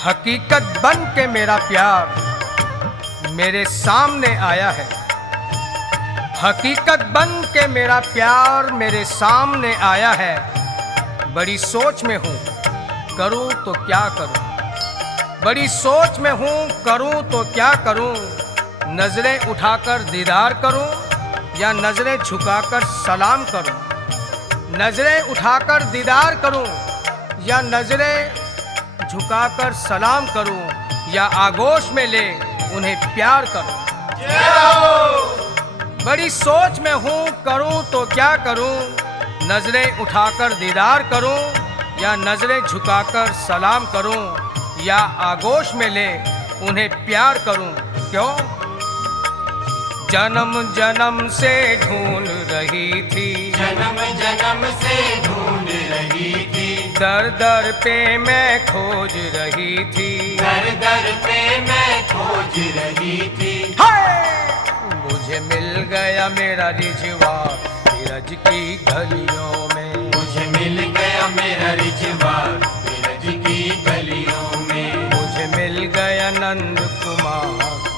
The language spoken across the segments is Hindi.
हकीकत बन के मेरा प्यार मेरे सामने आया है। हकीकत बन के मेरा प्यार मेरे सामने आया है। बड़ी सोच में हूँ करूँ तो क्या करूँ, बड़ी सोच में हूँ करूँ तो क्या करूँ। नजरें उठाकर दीदार करूँ या नजरें झुकाकर सलाम करूँ, नजरें उठाकर दीदार करूँ या नजरें झुकाकर सलाम करूँ, या आगोश में ले उन्हें प्यार करूँ। बड़ी सोच में हूँ करूँ तो क्या करूँ, नजरें उठाकर दीदार करूँ या नजरें झुकाकर सलाम करूँ, या आगोश में ले उन्हें प्यार करूँ। क्यों? जन्म जन्म से ढूंढ रही थी, जन्म जन्म से ढूंढ रही थी, दर दर पे मैं खोज रही थी, दर दर पे मैं खोज रही थी। हाय! मुझे मिल गया मेरा रिझवा धीरज की गलियों में, मुझे मिल गया मेरा रिझवा धीरज की गलियों में, मुझे मिल गया नंद कुमार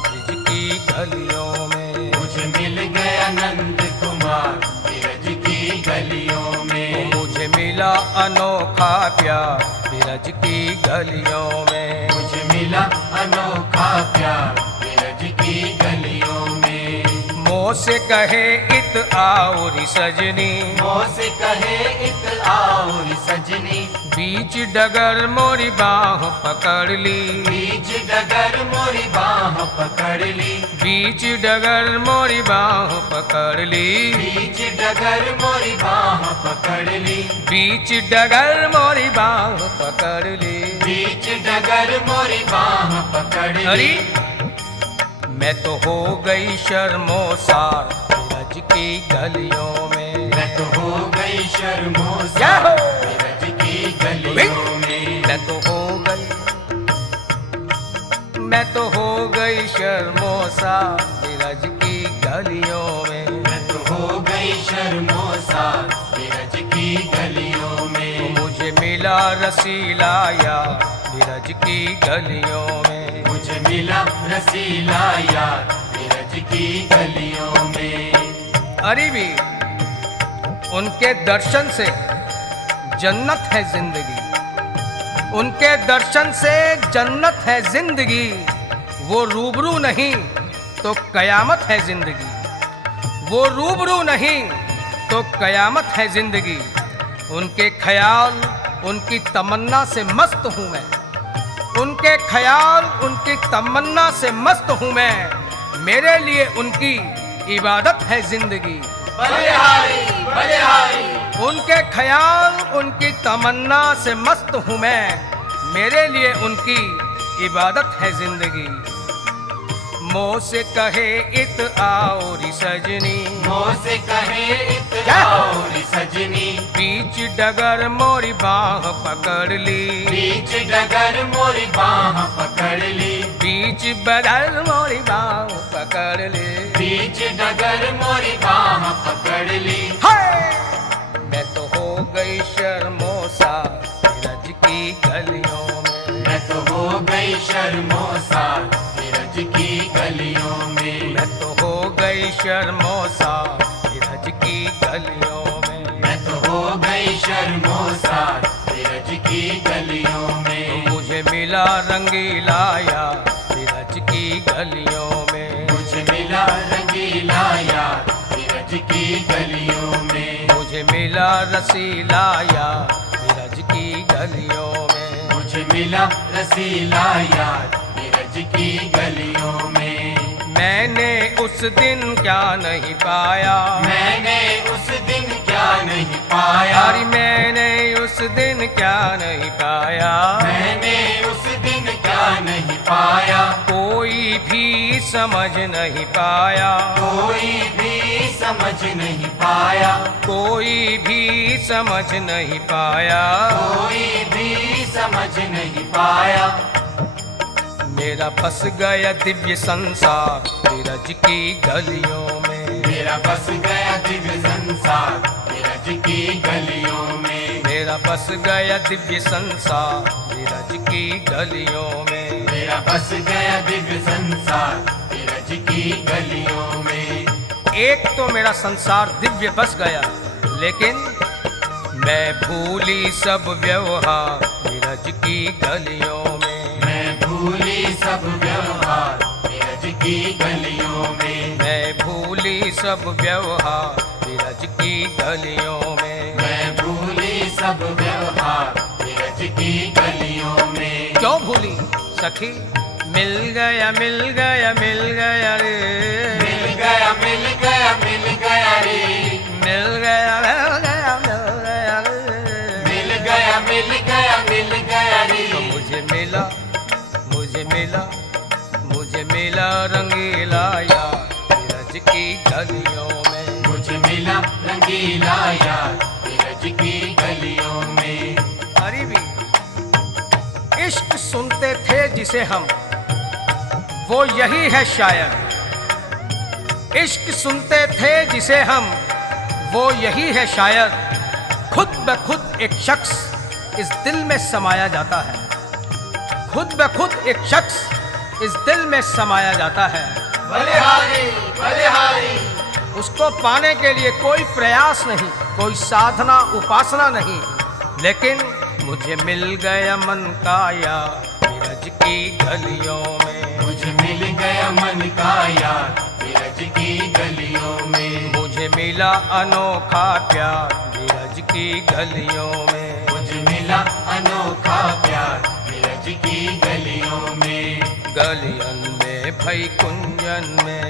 धीरज की गलियों में, मुझे मिल गया नंद कुमार धीरज की गलियों में, मुझे मिला अनोखा प्यार धीरज की गलियों में, मुझे मिला अनोखा प्यार धीरज की गलियों में। मोह से कहे इत आओरी सजनी, मोह से कहे इत आओरी सजनी, बीच डगर मोरी बाह पकड़ ली, बीच डगर मोरी बाह पकड़ ली, बीच डगर मोरी बाह पकड़ ली, बीच डगर मोरी बाह पकड़ ली, बीच डगर मोरी बाह पकड़ ली। बीच डगर मोरी बाह पकड़ ली। अरे मैं तो हो गई शर्मोसार धीरज की गलियों में, मैं तो हो गई क्या शर्मोसार हो? धीरज की गलियों में, मैं तो हो गई, मैं तो हो गई शर्मोसार धीरज की गलियों में, मैं तो हो गई शर्मोसार धीरज की गलियों में, मुझे मिला रसीला यार धीरज की गलियों में, मुझे मिला रसीला यार धीरज की गलियों में। अरे भी उनके दर्शन से जन्नत है जिंदगी, उनके दर्शन से जन्नत है जिंदगी। वो रूबरू नहीं तो कयामत है जिंदगी, वो रूबरू नहीं तो कयामत है जिंदगी। उनके ख्याल उनकी तमन्ना से मस्त हूँ मैं, उनके ख्याल उनकी तमन्ना से मस्त हूँ मैं। मेरे लिए उनकी इबादत है जिंदगी, बलिहारी बलिहारी, उनके ख्याल उनकी तमन्ना से मस्त हूँ मैं। मेरे लिए उनकी इबादत है जिंदगी। मोह से कहे इत आओरी सजनी, मोह से कहे इत क्या? आओरी सजनी, बीच डगर मोरी बाह पकड़ ली, बीच डगर मोरी बाह पकड़ ली, बीच बदल मोरी बाह पकड़ ली। बीच डगर मोरी बाह पकड़ ली। हाय! मैं तो हो गई शर्मोसार धीरज की गलियों में, मैं तो हो गई शर्मोसार धीरज की गलियों में, मैं तो हो गई शर्मोसार धीरज की गलियों में, मैं तो हो गई शर्मोसार धीरज की गलियों में। मुझे मिला रंगीला यार धीरज की गलियों में, मुझे मिला रंगीला यार धीरज की गलियों में, मुझे मिला रसीला यार धीरज की गलियों में, मुझे मिला रसीला यार धीरज की गलियों में। मैंने उस दिन क्या नहीं पाया, मैंने उस दिन क्या नहीं पाया, अरे मैंने उस दिन क्या नहीं पाया, मैंने उस दिन क्या नहीं पाया, कोई भी समझ नहीं पाया, कोई भी समझ नहीं पाया, कोई भी समझ नहीं पाया। कोई भी समझ नहीं पाया। मेरा बस गया दिव्य संसार धीरज की गलियों में, मेरा बस गया दिव्य संसार धीरज की गलियों में, मेरा बस गया दिव्य संसार धीरज ब्रज की गलियों में। मेरा बस गया दिव्य संसार ब्रज की गलियों में। एक तो मेरा संसार दिव्य बस गया, लेकिन मैं भूली सब व्यवहार ब्रज की गलियों में। मैं भूली सब व्यवहार ब्रज की गलियों में। मैं भूली सब व्यवहार ब्रज की गलियों में। मैं भूली सब व्यवहार ब्रज की गलियों में। क्यों भूली सखी? मिल गया मिल गया मिल गया रे, मिल गया मिल गया मिल गया रे, मिल गया मिल गया मिल गया रे, मिल गया मिल गया मिल गया रे। तो मुझे मिला मुझे मिला मुझे मिला रंगीला यार ब्रज की गलियों में। मुझे मिला रंगीला यार ब्रज की गलियों में। अरे भी इश्क सुनते थे जिसे हम, वो यही है शायद। इश्क सुनते थे जिसे हम, वो यही है शायद। खुद ब खुद एक शख्स इस दिल में समाया जाता है। खुद ब खुद एक शख्स इस दिल में समाया जाता है। बलिहारी बलिहारी। उसको पाने के लिए कोई प्रयास नहीं, कोई साधना उपासना नहीं, लेकिन मुझे मिल गया मन का यार ब्रज की गलियों में। मुझे मिल गया मन का यार ब्रज की गलियों में। मुझे मिला अनोखा प्यार ब्रज की गलियों में। मुझे मिला अनोखा प्यार ब्रज की गलियों में। गलियन में भई कुंजन में,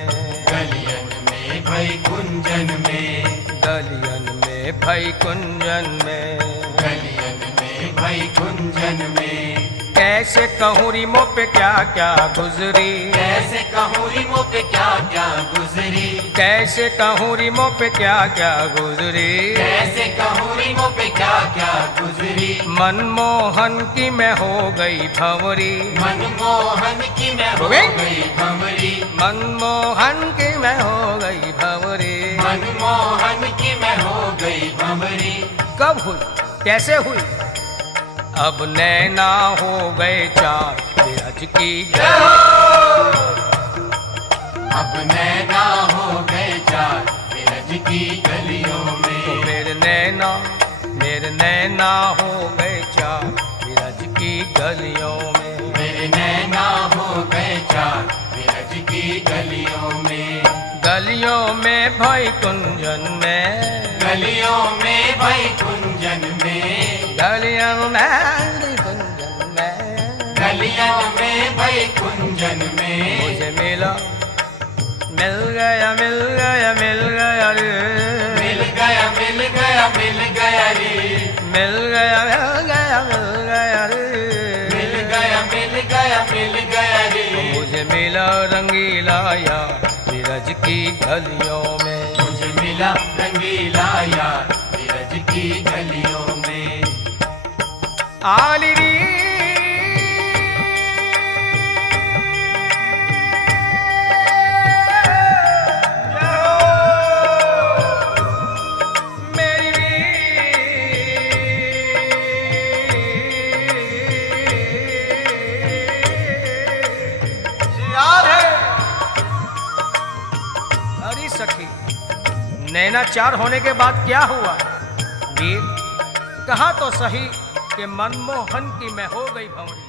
गलियन में भई कुंजन में। गलियन में भई कुंजन में। गलियन में भई कुंजन में। कैसे कहूँ रिमो पे क्या क्या गुजरी, कैसे कहूँ रिमो पे क्या क्या गुजरी। कैसे कहूँ रिमो पे क्या क्या गुजरी। कैसे कहूँ रिमो पे क्या क्या गुजरी। मनमोहन की मैं हो गई भंवरी। मनमोहन की मैं हो गई भंवरी। मनमोहन की मैं हो गई भंवरी। मनमोहन की मैं हो गई भंवरी। कब हुई, कैसे हुई? अब नैना हो गए चार ब्रज की गलियों। अब नैना हो गए चार ब्रज की गलियों में। तो मेरे नैना हो गए चार ब्रज की गलियों में। मेरे नैना हो गए चार ब्रज की गलियों में। गलियों में भई कुंजन में। गलियों में भई कुंजन में। गलियों में कुंजन में। गलियों में भई कुंजन में। मुझे मिला मिल गया मिल गया मिल गया रे, मिल गया मिल गया मिल गया रे, मिल गया मिल गया मिल गया रे, मिल गया मिल गया मिल गया रे। मुझे मिला रंगीला यार ब्रज की गलियों में। मुझे मिला रंगीला यार ब्रज की गलियों में। आली री नैनाचार होने के बाद क्या हुआ वीर? कहा तो सही कि मनमोहन की मैं हो गई भंवरी।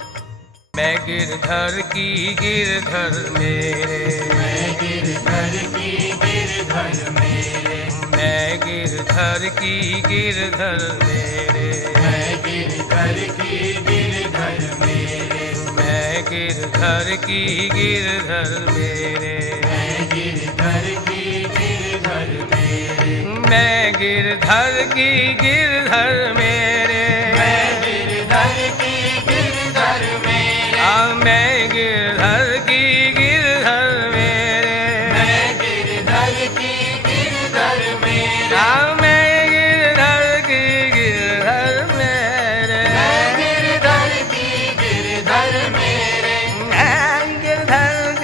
मैं गिरधर की गिरधर मेरे, मैं गिरधर की गिरधर मेरे। मैं गिरधर की गिरधर मेरे। मैं गिरधर की गिरधर मेरे। मैं गिरधर की गिरधर मेरे। मैं गिरधर की गिरधर मेरे। मैं गिरधर की गिरधर मेरे। मैं गिरधर की गिरधर मेरे। मैं गिरधर की गिरधर मेरे। मैं गिरधर की गिरधर मेरे। मैं गिरधर की गिरधर मेरे। मैं गिरधर की गिरधर मेरे। मैं गिरधर की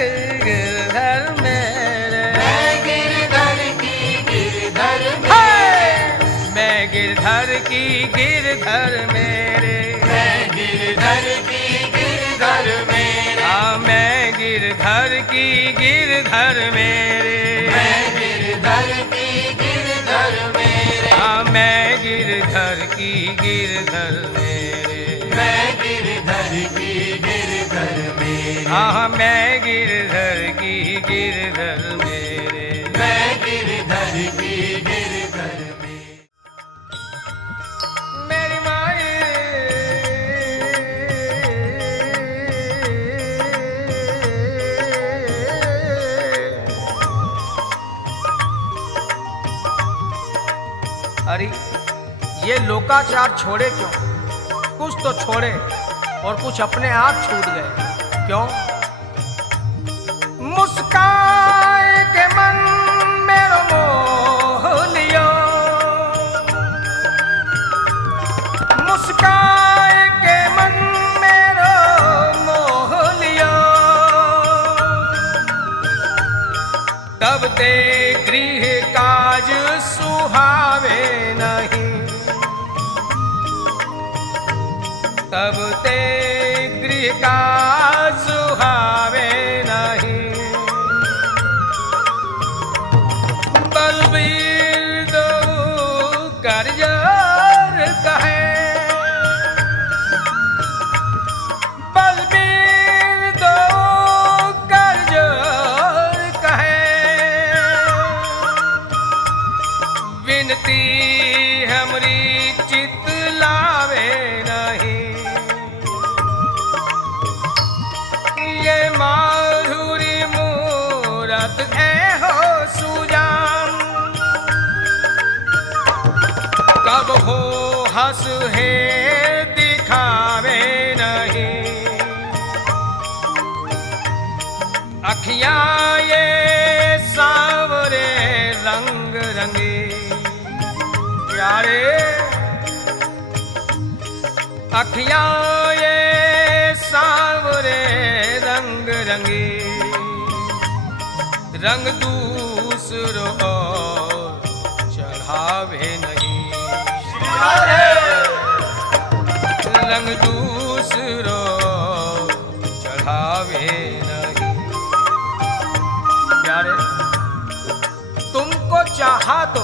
गिरधर मेरे। मैं गिरधर की गिरधर मेरे। मैं गिरधर की गिरधर मेरे। मैं गिरधर की गिरधर मेरे, मैं गिरधर की गिरधर मेरे, हाँ मैं गिरधर की गिरधर मेरे, मैं गिरधर की गिरधर मेरे, हाँ मैं गिरधर की गिरधर मेरे, मैं गिरधर की गिरधर मेरे। मेरी माए अरे ये लोकाचार छोड़े क्यों? कुछ तो छोड़े और कुछ अपने आप छूट गए क्यों? मुस्काए के मन मेरो मोह लियो, मुस्काए के मन मेरो मोह लियो, तब ते गृह काज सुहावे नहीं, तब ते गृह काज सुहावे नहीं। बलबीर दो करजर कहे, बलबीर दो करजर कहे, विनती हमरी चित लावे नहीं, ये माधुरी मूरत है हो सुजान, कब हो हंस है दिखावे नहीं, अखियां ये सांवरे रंग रंगी प्यारे, अखियां ये सांवरे रंग रंगी, रंग दूसरों और चढ़ावे नहीं, रंग दूसरों चढ़ावे नहीं। प्यारे तुमको चाहा तो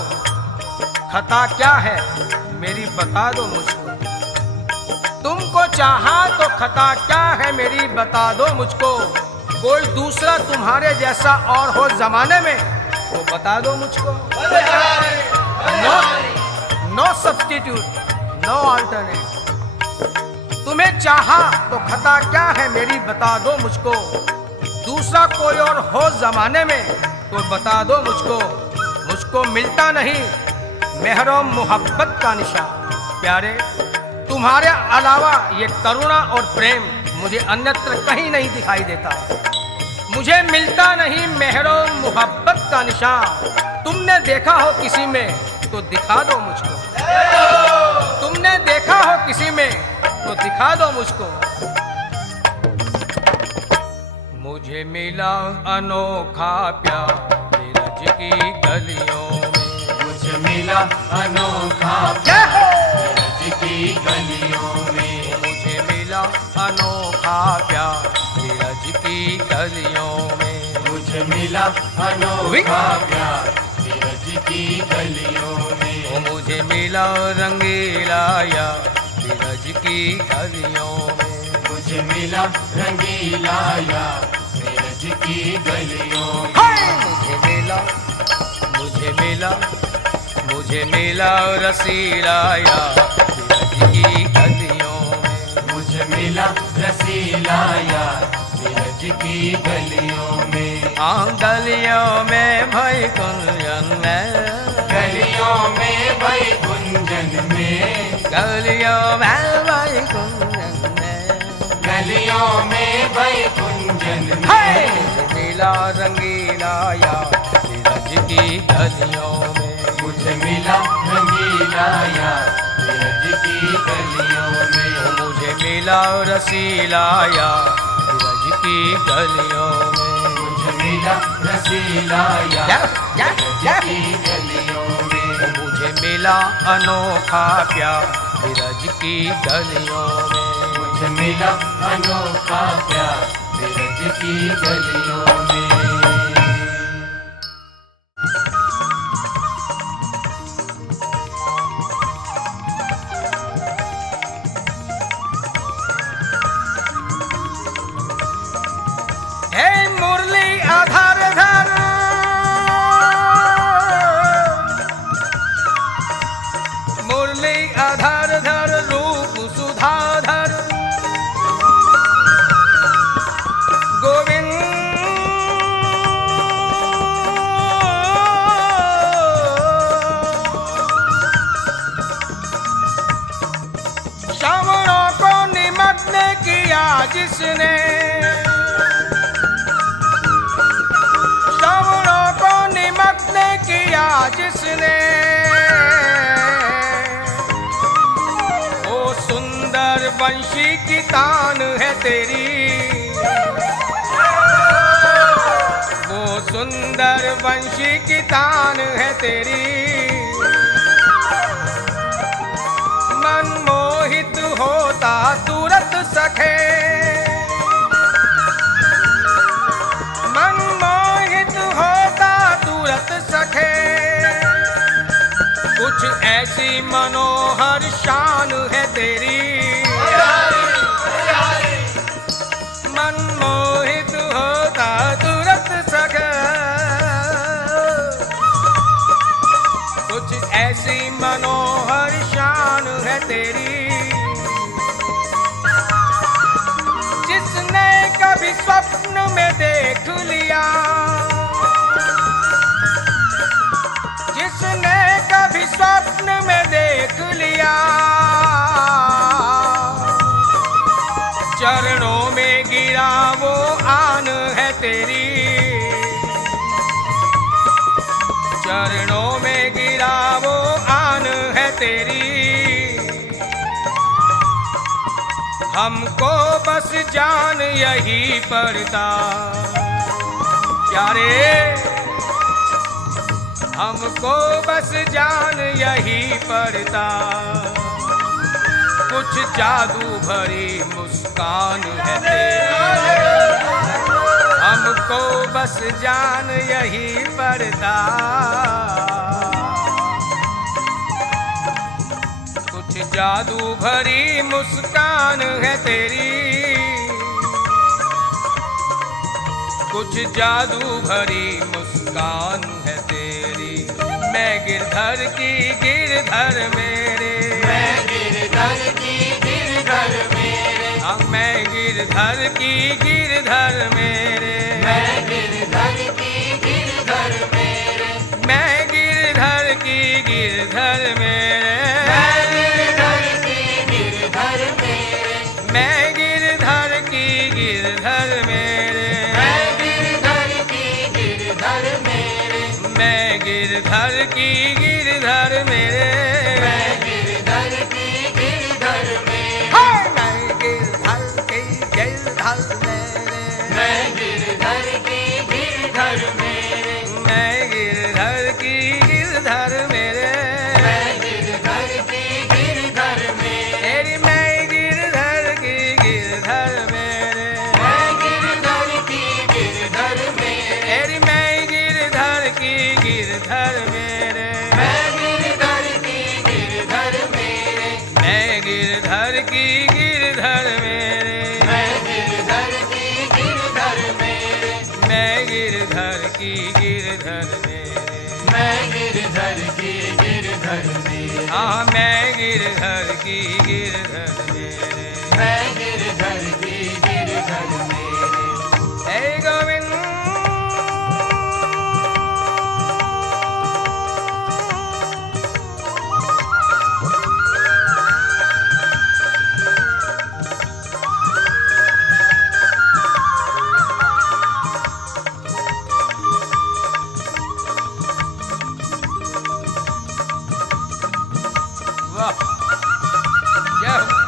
खता क्या है मेरी बता दो मुझको, तुमको चाहा तो खता क्या है मेरी बता दो मुझको, कोई दूसरा तुम्हारे जैसा और हो जमाने में तो बता दो मुझको। No substitute, no alternate. तुम्हें चाहा तो खता क्या है मेरी बता दो मुझको, दूसरा कोई और हो जमाने में तो बता दो मुझको। मुझको मिलता नहीं मेहरो मोहब्बत का निशान, प्यारे तुम्हारे अलावा ये करुणा और प्रेम मुझे अन्यत्र कहीं नहीं दिखाई देता। मुझे मिलता नहीं मेहरो मोहब्बत का निशान, तुमने देखा हो किसी में तो दिखा दो मुझको, तुमने देखा हो किसी में तो दिखा दो मुझको। मुझे मिला अनोखा प्यार ब्रज की गलियों में, मुझे मिला अनोखा प्यार ब्रज की गलियों में, मुझे मिला अनोखा प्यार ब्रज की गलियों में, मुझे मिला अनोखा प्यार ब्रज की गलियों में, मुझे मिला रंगीला यार ब्रज की गलियों में, मुझे मिला रंगीला यार ब्रज की गलियों में, मुझे मिला मुझे मिला रसीला यार ब्रज की गलियों में, मुझे मिला रसीला यार ब्रज की गलियों में, गलियों में भई कुंजन में, गलियों में भई कुंजन में, गलियों में भई कुंजन में, गलियों में भई कुंजन में, मुझे मिला रंगीला यार ब्रज की गलियों में, मुझे मिला रंगीला यार ब्रज की गलियों में, मुझे मिला रसीला यार ब्रज की गलियों में, मुझे मिला रसीला यार ब्रज की गलियों में, मुझे मिला अनोखा प्यार ब्रज की गलियों में, मुझे मिला अनोखा प्यार ब्रज की गलियों में। जिसने, श्रवणों को निमग्न किया जिसने, वो सुंदर वंशी की तान है तेरी, वो सुंदर वंशी की तान है तेरी। मनमोहित होता तुरत सखे, मनमोहित होता तुरत सखे, कुछ ऐसी मनोहर शान है तेरी। मनमोहित होता तुरत सखे, कुछ ऐसी मनोहर शान है तेरी। जिसने कभी स्वप्न में देख लिया, जिसने कभी स्वप्न में देख लिया, चरणों में गिरा वो आन है तेरी, चरणों में गिरा वो आन है तेरी। हमको बस जान यही पड़ता, प्यारे हमको बस जान यही पड़ता, कुछ जादू भरी मुस्कान है तेरी। हमको बस जान यही पड़ता, कुछ जादू भरी मुस्कान है तेरी, कुछ जादू भरी मुस्कान है तेरी। मैं गिरधर की गिरधर मेरे, मैं गिरधर की गिरधर मेरे, मैं गिरधर की गिरधर मेरे, मैं गिरधर की गिरधर मेरे, मैं गिरधर की गिरधर मेरे, मैं गिरधर की गिरधर मेरे, मैं गिरधर की गिरधर मेरे, मैं गिरधर की गिरधर मेरे, मैं गिरधर की गिरधर मेरे, मैं गिरधर की गिरधर मेरे, मैं गिरधर की गिरधर मेरे, मैं गिरधर की गिरधर मेरे, मैं गिरधर की गिरधर मेरे, मैं गिरधर की गिरधर मेरे, तेरी मैं गिरधर की गिरधर मेरे, मैं गिरधर की गिरधर मेरे, तेरी मैं गिरधर की गिरधर मेरे, मैं गिरधर की गिरधर मेरे, मैं गिरधर की गिरधर मेरे, मैं गिरधर की गिरधर मेरे, मैं गिरधर की गिरधर मेरे, मैं गिरधर की गिरधर मेरे, हाँ मैं गिरधर की गिरधर मेरे। मैं गिरधर की गिरधर मेरे, हे गोविंद वाह, जय हो।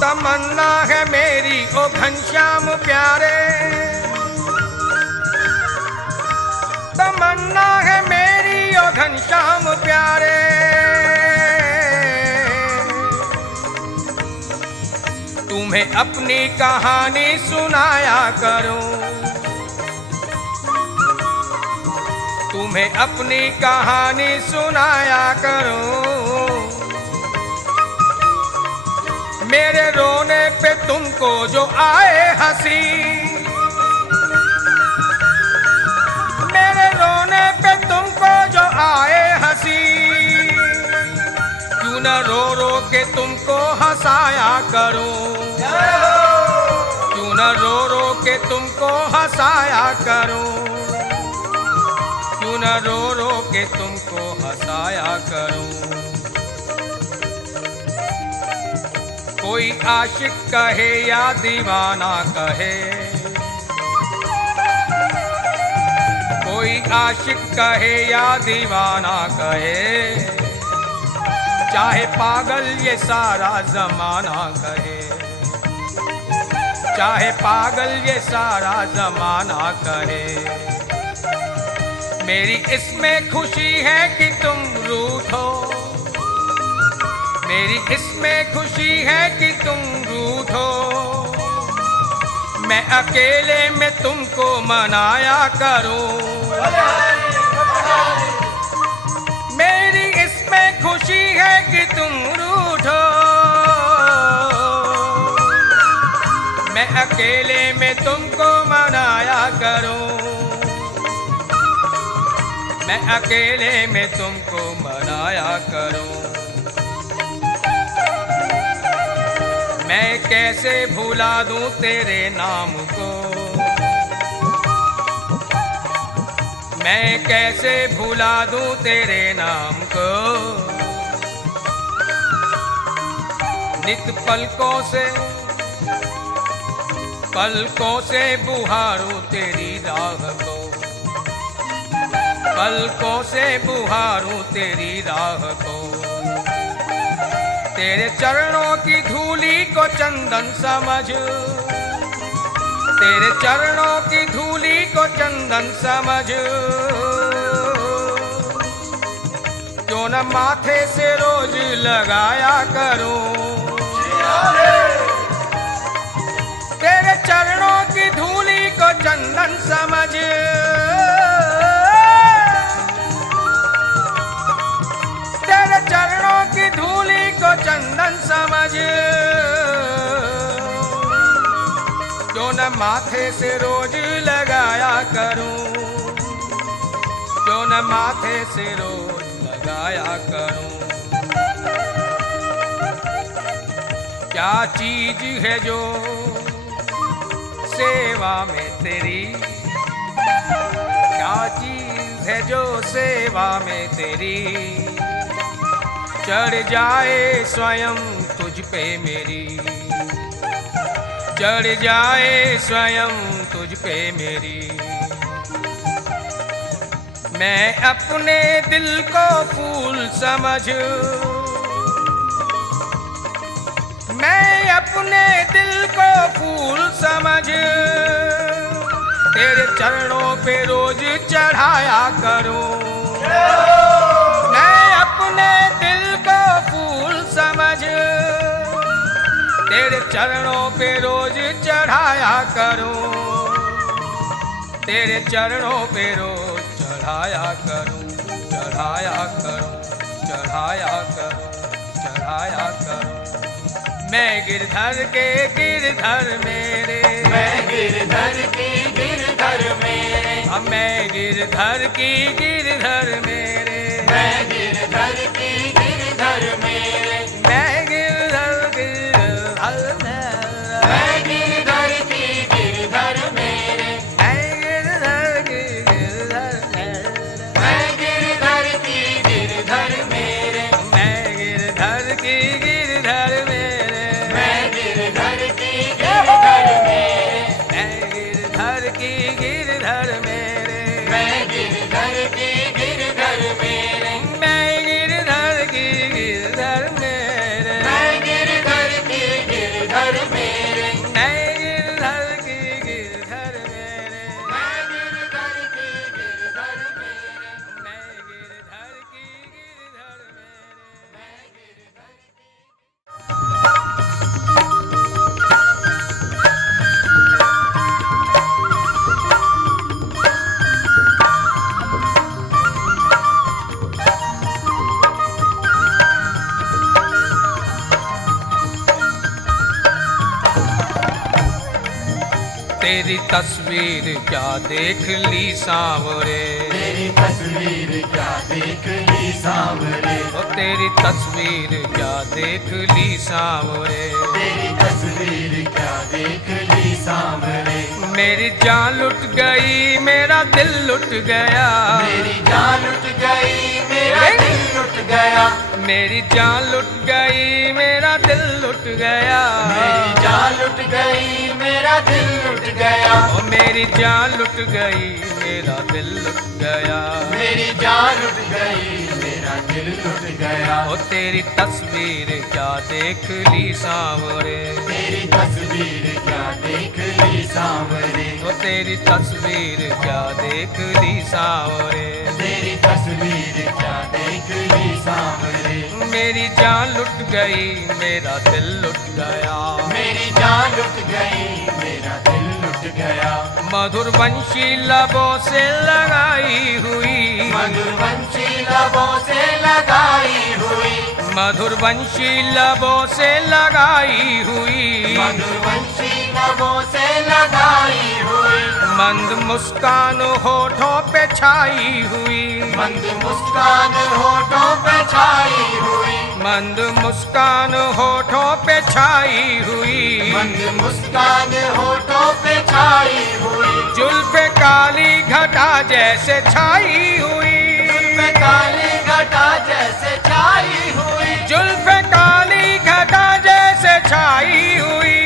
तमन्ना है मेरी ओ घनश्याम प्यारे, तमन्ना है मेरी ओ घनश्याम प्यारे, तुम्हें अपनी कहानी सुनाया करूं, तुम्हें अपनी कहानी सुनाया करूं। मेरे रोने पे तुमको जो आए हंसी, मेरे रोने पे तुमको जो आए हंसी, क्यों न रो रो के तुमको हंसाया करूं, क्यों न रो रो के तुमको हंसाया करूं, क्यों न रो रो के तुमको हंसाया करूं। कोई आशिक कहे या दीवाना कहे, कोई आशिक कहे या दीवाना कहे, चाहे पागल ये सारा जमाना कहे, चाहे पागल ये सारा जमाना कहे। मेरी इसमें खुशी है कि तुम रूठो, मेरी इसमें खुशी है कि तुम रूठो, मैं अकेले में तुमको मनाया करूं। मेरी इसमें खुशी है कि तुम रूठो, मैं अकेले में तुमको मनाया करूं, मैं अकेले में तुमको मनाया करूं। मैं कैसे भुला दूं तेरे नाम को, मैं कैसे भुला दूं तेरे नाम को। नित पलकों से बुहारूं तेरी राह को, पलकों से बुहारूं तेरी राह को। तेरे चरणों की धूली को चंदन समझ, तेरे चरणों की धूली को चंदन समझ, क्यों न माथे से रोज लगाया करूं। तेरे चरणों की धूली को चंदन समझ, तेरे चरणों की धूली को चंदन समझ, क्यों न माथे से रोज लगाया करूं, क्यों न माथे से रोज लगाया करूं। क्या चीज है जो सेवा में तेरी, क्या चीज है जो सेवा में तेरी, चढ़ जाए स्वयं तुझ पे मेरी, चढ़ जाए स्वयं तुझ पे मेरी। मैं अपने दिल को फूल समझ, मैं अपने दिल को फूल समझ, तेरे चरणों पे रोज चढ़ाया करूं। मैं अपने दिल को फूल समझ, तेरे चरणों पे रोज चढ़ाया करूं, तेरे चरणों पे रोज चढ़ाया करूं, चढ़ाया करूं, चढ़ाया करूं, चढ़ाया करूं। मैं गिरधर के गिरधर मेरे, मैं गिरधर की गिरधर मेरे, मैं गिरधर की गिरधर मेरे, मैं गिरधर की गिरधर मेरे, मैं गिरधर गिरधर मेरे, मैं गिरधर की गिरधर मेरे, मैं गिरधर की गिरधर मेरे, मैं गिरधर की गिरधर मेरे, मैं गिरधर की गिरधर मेरे, मैं गिरधर की गिरधर मेरे, मैं गिरधर की गिरधर मेरे, मैं गिरधर की गिरधर तेरी तस्वीर क्या देख ली सांवरे, तेरी तस्वीर क्या देख ली सांवरे, ओ तेरी तस्वीर क्या देख ली सांवरे, तेरी तस्वीर क्या देख ली सांवरे। मेरी जान लुट गई मेरा दिल लुट गया, मेरी जान लुट गई मेरा दिल लुट गया, मेरी जान लुट गई मेरा दिल लुट गया, मेरी जान लुट गई मेरा दिल लुट गया, ओ मेरी जान लुट गई मेरा दिल लुट गया, मेरी जान लुट गई मेरा दिल लुट गया। ओ तेरी तस्वीर क्या देख ली सांवरे, तेरी तस्वीर क्या देख ली सांवरे, ओ तेरी तस्वीर क्या देख ली सांवरे, तेरी तस्वीर क्या देख ली सांवरे। मेरी जान लुट गई मेरा दिल लुट गया, मेरी जान लुट गई मेरा दिल लुट गया। मधुर वंशी लबों से लगाई हुई, मधुर वंशी लबों से लगाई हुई, मधुर वंशी लबों से लगाई हुई, मधुर वंशी लबों से लगाई हुई, मंद मुस्कान होठों पे छाई हुई, मंद मुस्कान होठों पे छाई हुई, मंद मुस्कान होठों पे छाई हुई, मंद मुस्कान होठों पे छाई हुई, जुल्फे काली घटा जैसे छाई हुई, पे काली घटा जैसे छाई हुई, जुल्फे काली घटा जैसे छाई हुई,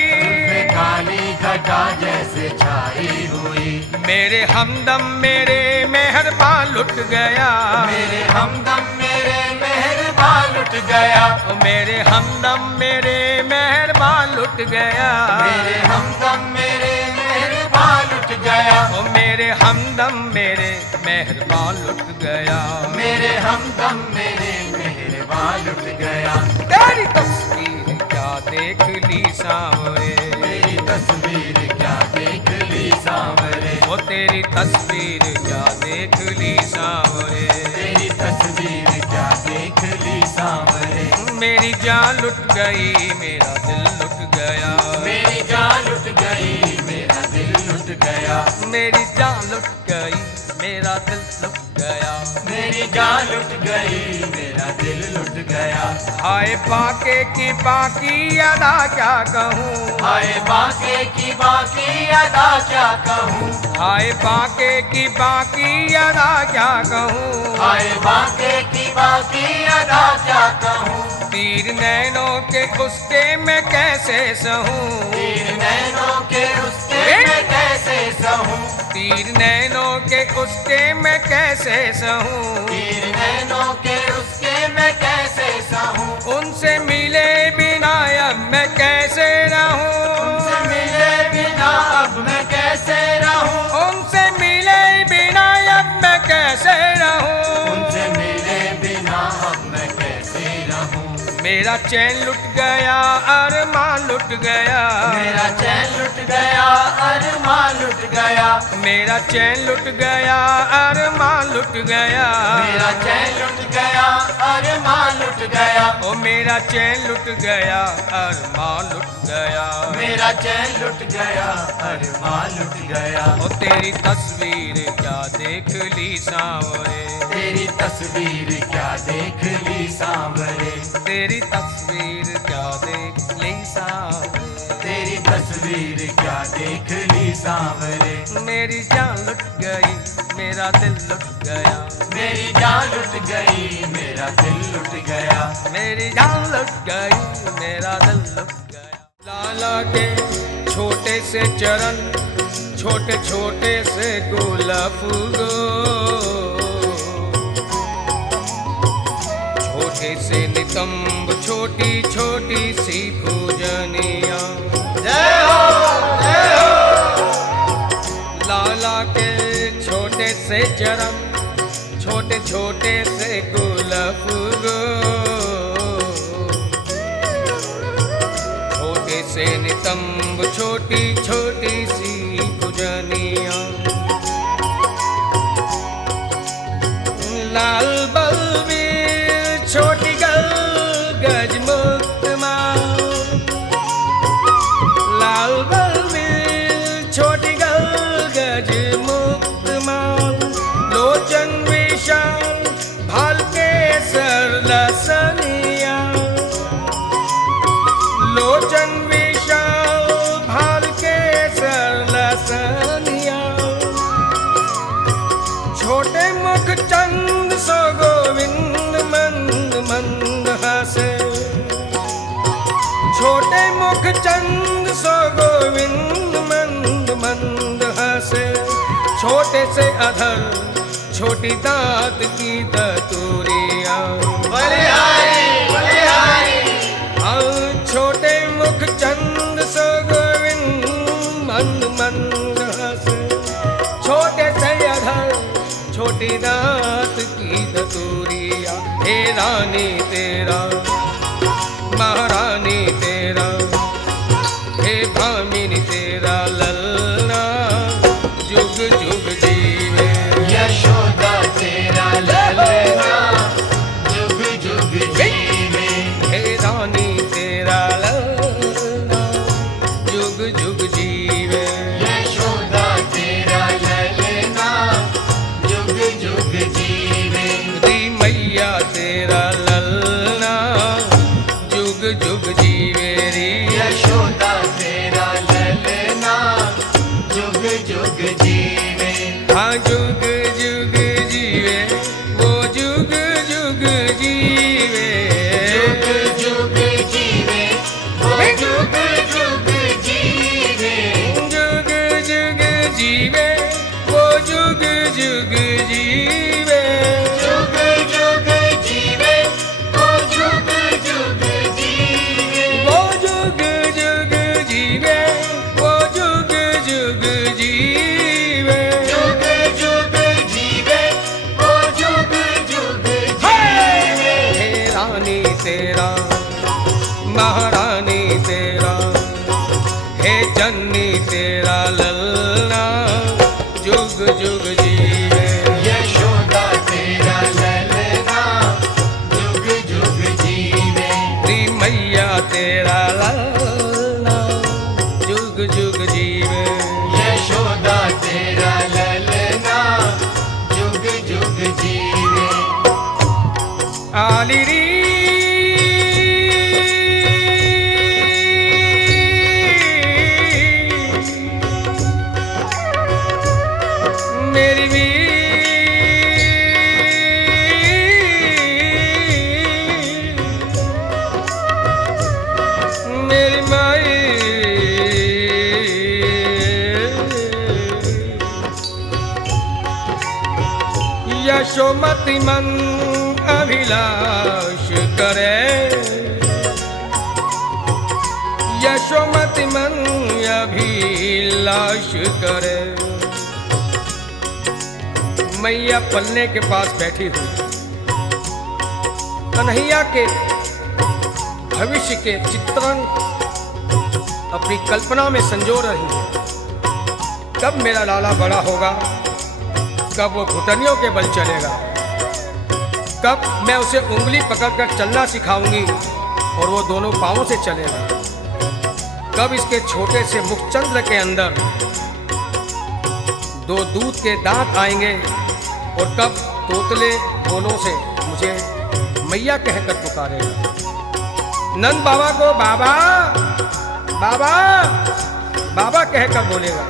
पे काली घटा जैसे छाई हुई। मेरे हमदम मेरे मेहरबान लुट गया, मेरे हमदम मेरे मेहरबान लुट गया, ओ मेरे हमदम मेरे मेहरबान लुट गया, मेरे हमदम मेरे मेहरबान लुट गया, ओ मेरे हमदम मेरे मेहरबान लुट गया, मेरे हमदम मेरे मेहरबान लुट गया। तेरी तस्वीर क्या देख ली सांवरे, तेरी तस्वीर क्या देख ली सांवरे, ओ तेरी तस्वीर क्या देख ली सांवरे, तेरी तस्वीर क्या देख ली सांवरे। मेरी जान लुट गई मेरा दिल लुट गया, मेरी जान लुट गई मेरा दिल लुट गया, मेरी जान लुट गई मेरा दिल लुट गया, मेरी जान लुट गई मेरा दिल लुट गया। हाय बाके की बाकी अदा क्या कहूँ, हाय बाके की बाकी अदा क्या कहूँ, हाय बाके की बाकी अदा क्या कहूँ, हाय बाके की बाकी अदा क्या कहूँ, तीर नैनों के उसके मैं कैसे सहूँ, तीर नैनों के उसके मैं कैसे सहूँ, तीर नैनों के उसके मैं कैसे सहूँ, तीर नैनों के उसके मैं कैसे सहूँ, उनसे मिले बिना अब मैं कैसे रहूँ, उनसे मिले बिना अब मैं कैसे रहूँ, उनसे मिले बिना अब मैं कैसे रहूँ, उनसे मिले बिना अब मैं कैसे रहूँ। मेरा चैन लुट गया अरमान लुट गया, मेरा चैन लुट गया अरमान लुट गया, मेरा चैन लुट गया अरमान लुट गया, मेरा चैन लुट गया अरमान लुट गया, ओ मेरा चैन लुट गया अरमान लुट गया, मेरा चैन लुट गया अरमान लुट गया। ओ तेरी तस्वीर क्या देख ली सांवरे, तेरी तस्वीर क्या देख ली सांवरे, तेरी तस्वीर क्या देख ली सांवरे, तेरी तस्वीर क्या देख ली सांवरे। मेरी जान लुट गई मेरा दिल लुट गया, मेरी जान लुट गई मेरा दिल लुट गया, मेरी जान लुट गई मेरा दिल लुट गया। लाला के छोटे से चरण छोटे छोटे से गुलाब गो, छोटे से नितंब छोटी छोटी सी पूजनिया, जय हो जय हो। लाला के छोटे से चरण छोटे छोटे से गुलाब गो, छोटे से नितंब छोटी छोटी सी पूजनिया, लाल बलबीर छोटी गल गजमुक्त माँ, लाल बलबीर छोटी से अधर छोटी दांत की दतूरिया, छोटे मुख चंद सो गोविंद मंद मंद हंस, छोटे से अधर छोटी दांत की दतूरिया। हे रानी तेरा महारानी तेरा, हे भामिनी तेरा ललना जुग जुग जीवे। यशोदा तेरा ललना जुग जुग जीवे। हे रानी तेरा ललना जुग जुग जीवे। यशोदा तेरा ललना जुग जुग जीवे। री मैया तेरा ललना जुग जुग जीवे री। यशोदा तेरा ललना जुग जुग जीवे। हाँ जुग जुग जीवे वो जुग जुग जीवे। जुग जुग जीवे वो जुग जुग जीवे। जुग जुग जीवे वो जुग जुग जीवे। जुग जुग जीवे वो जुग जुग जीवे। वो जुग जुग जीवे वो जुग जुग जीवे। जुग जुग जीवे वो जुग जुग जीवे। हे रानी तेरा महारानी तेरा, हे जननी तेरा ललना जुग जुग जीवे। यशोदा तेरा ललना जुग जुग जीवे। री मैया तेरा ललना जुग जुग जीवे। यशोदा तेरा ललना जुग जुग जीवे। आली री मेरी भी मेरी माई यशोमती मन अभिलाष करे। यशोमती मन अभिलाष करे। मैया पलने के पास बैठी हुई कन्हैया के भविष्य के चित्रण अपनी कल्पना में संजो रही है। कब मेरा लाला बड़ा होगा, कब वो घुटनियों के बल चलेगा, कब मैं उसे उंगली पकड़कर चलना सिखाऊंगी और वो दोनों पांवों से चलेगा, कब इसके छोटे से मुखचंद्र के अंदर दो दूध के दांत आएंगे और कब तोतले बोलों से मुझे मैया कहकर पुकारेगा। नंद बाबा को बाबा बाबा बाबा कहकर बोलेगा।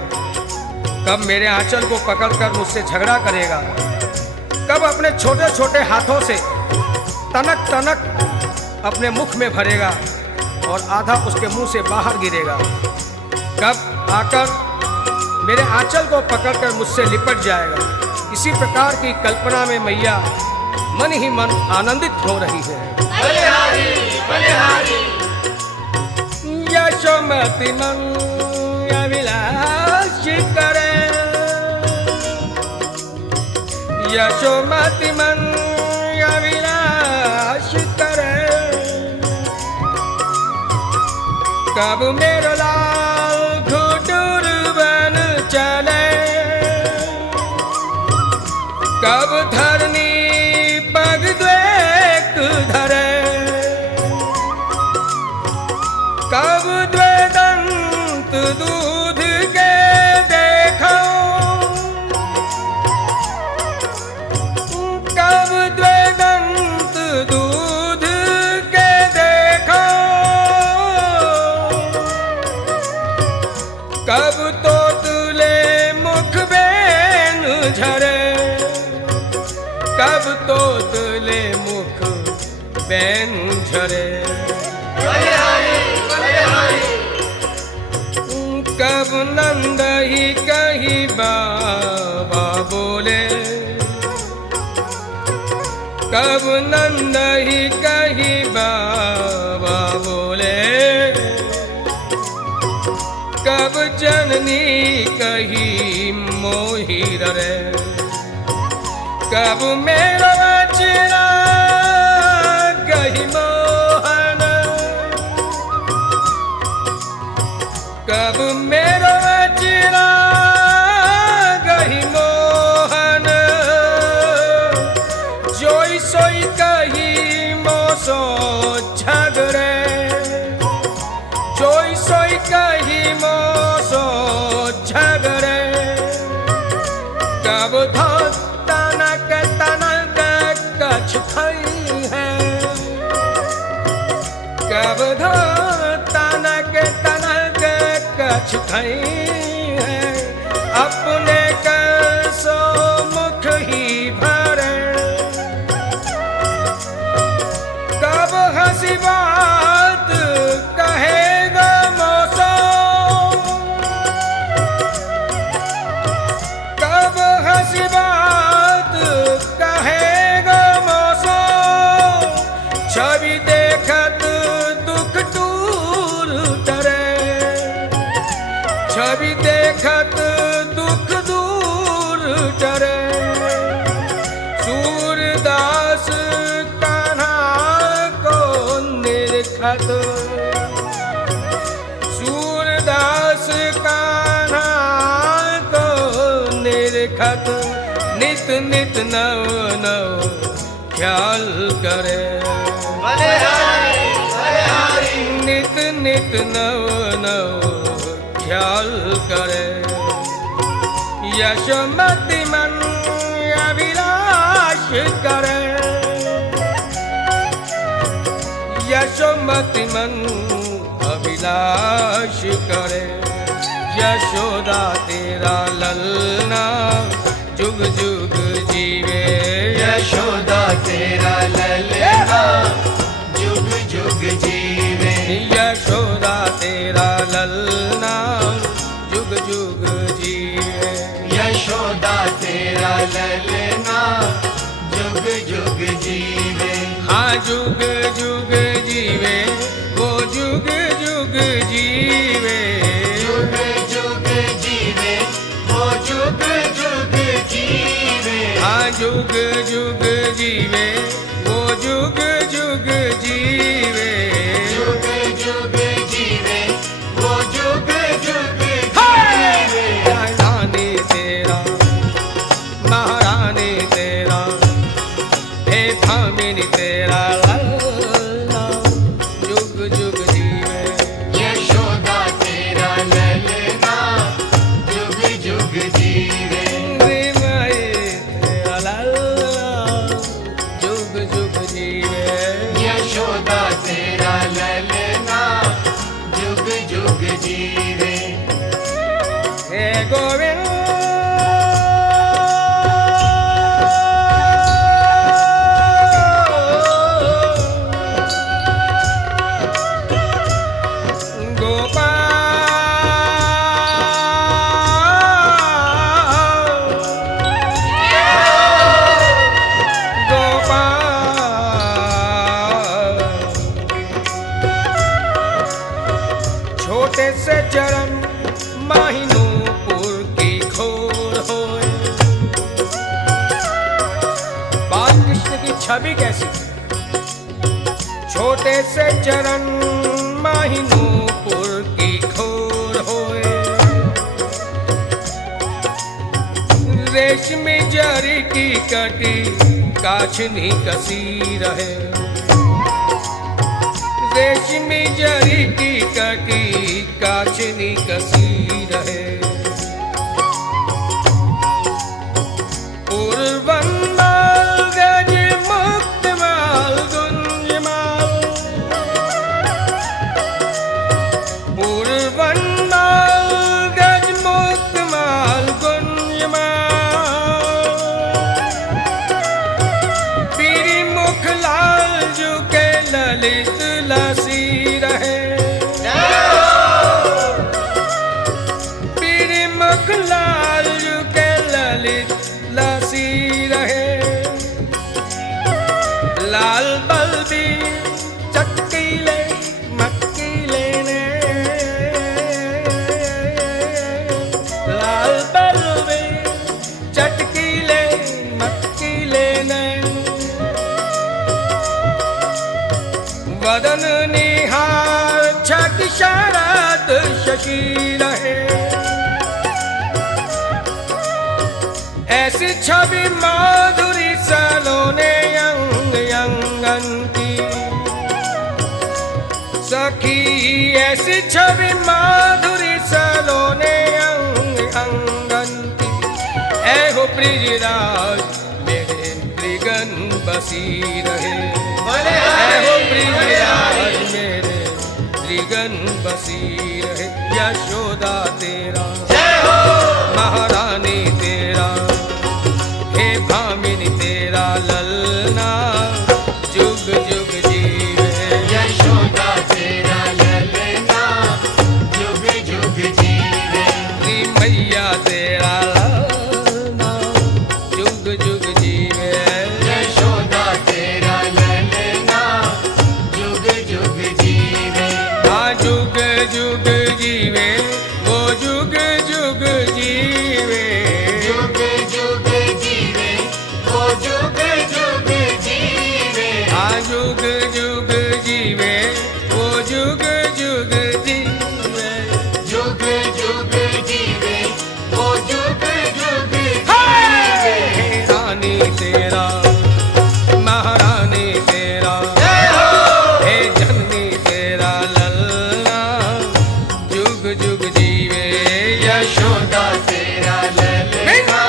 कब मेरे आंचल को पकड़कर मुझसे झगड़ा करेगा, कब अपने छोटे छोटे हाथों से तनक तनक अपने मुख में भरेगा और आधा उसके मुंह से बाहर गिरेगा, कब आकर मेरे आंचल को पकड़कर मुझसे लिपट जाएगा। इसी प्रकार की कल्पना में मैया मन ही मन आनंदित हो रही है। बलिहारी बलिहारी यशोमती मन अभिलाष करे। यशोमती मन अभिलाष करे। कब मेरा लाल घुटुर बन चले, कब धरनी पग द्वेक धरे, कब द्वेदंत दूध के देखो, कब द्वेदंत दूध के देखो, कब तोतले मुख बेन झरे, कब तोतले मुख बेन झरे, कब नंद ही कही बाबा कब नंद ही कही बाबा बोले, कब जननी कही मोही रे, कब मेरो चिरा कही मोहन, कब मेरो चिरा कही मोहन, जोई सोई कही मोसो झगड़े, जोई सोई कही मोसो झगड़े, कब तनक तनक कछ खई है, कब तनक तनक कछ खई है, अपने कर सो मुख ही भरे, कब हंसी बात कहेगा मौसो, कब हंसी बात कहेगा मौसो, छवि देखत दुख दूर टरे, छवि देखत दुख दूर टरे, सूरदास कान्हा को निरखत, सूरदास कान्हा को निरखत, नित नित नव नव ख्याल करे, नित नित नव नव ख्याल करे, यशोमती मन अभिलाष करे, यशोमती मन अभिलाष करे, यशोदा तेरा ललना जुग जुग जीवे, यशोदा तेरा ललना जुग जुग जीवे, यशोदा तेरा ललना जुग जुग जीवे, यशोदा तेरा ललना जुग जुग जीवे, हाँ जुग जुग जीवे, वो जुग जुग जीवे, जुग जुग जीवे, वो जुग जुग जीवे, हाँ जुग जुग जीवे, वो जुग जुग जीवे, जुग जुग जीवे, वो जुग जुग जीवे, रानी तेरा महारानी तेरा, हे भामिनी तेरा ललना जुग जुग जीवे, यशोदा तेरा ललना जुग जुग जीवे, श्रीमयी तेरा ललना जुग जुग जीवे, यशोदा तेरा ललना जुग जुग जीवे, हे गोविंद छोटे से चरण माहिनूपुर की खोर होए, बाल कृष्ण की छवि कैसी, छोटे से चरण माहिनूपुर की खोर होए, रेशमी जरी की कटी काछनी कसी रहे, रेशमी जरी की कटी काछनी कसी रहे, पूर्वंदाल गज मुक्त माल गुंज माल, पूर्वंदाल गज मुक्त माल गुंज माल, पीरी मुख लाल जुके ललित लसी रहे, पीरी मुख लाल जुके ललित लसी रहे, लाल बलबीर चटकीले मटकीले ने, लाल बलबीर चटकीले मटकीले ने, वदन निहार छठ शरद शशि रहे, ऐसी छवि माधुरी सलोने अंग अंगन की, सखी ऐसी छवि माधुरी सलोने अंग अंगन की, ऐ हो ब्रिजराज मेरे त्रिगन बसी रहे, ऐ हो ब्रिजराज मेरे त्रिगन बसी रहे, यशोदा तेरा जय हो, महारानी तेरा, हे भामिनी तेरा ललना जुग जुग जीवे, यशोदा तेरा ललना जुग जुग जीवे, श्री मैया तेरा ललना जुग जुग जीवे, यशोदा तेरा ललना जुग जुग जीवे, हाँ जुग जुग जीवे, वो जुग जुग जीवे, जुग जुग जीवे, वो जुग जुग जीवे, हाँ जुग जुग जीवे, वो जुग जुग जीवे, जुग जुग जीवे, वो जुग जुग हे जीवे, रानी तेरा महारानी तेरा, जय हो, हे जननी तेरा ललना जुग जुग जीवे, यशोदा तेरा ललना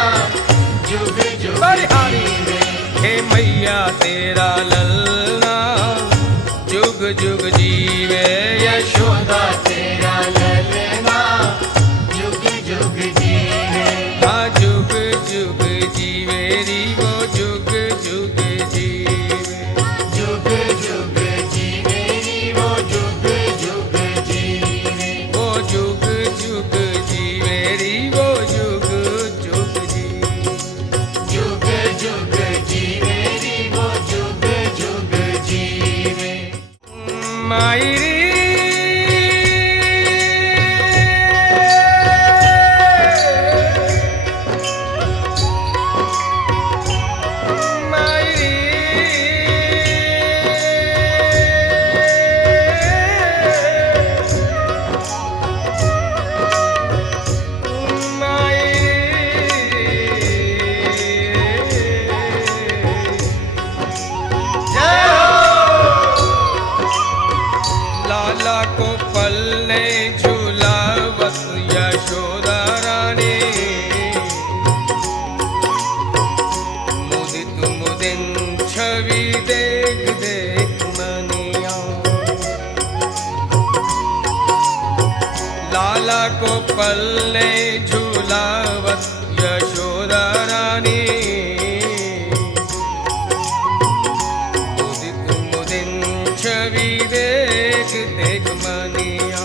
जुग जुग बलिहारी, जीवे, हे मैया तेरा ललना जुग जुग जीवे, यशोदा तेरा ललना जुग जुग जीवे, हाँ जुग जुग जीवे री वो जुग जुग जीवे, जुग जुग जीवे री वो जुग जुग जीवे, वो जुग जुग जीवे री वो जुग जुग जीवे, जुग जुग जीवे री वो जुग जुग जीवे, माई री माई री माई जय हो, लाला को पलने झूलावत यशोदा रानी, मुदित मुदिन छवि देख देख मनिया, लाला को पलने झूलावत यशोदा रानी, मुदित मुदिन छवि देख देख मनिया,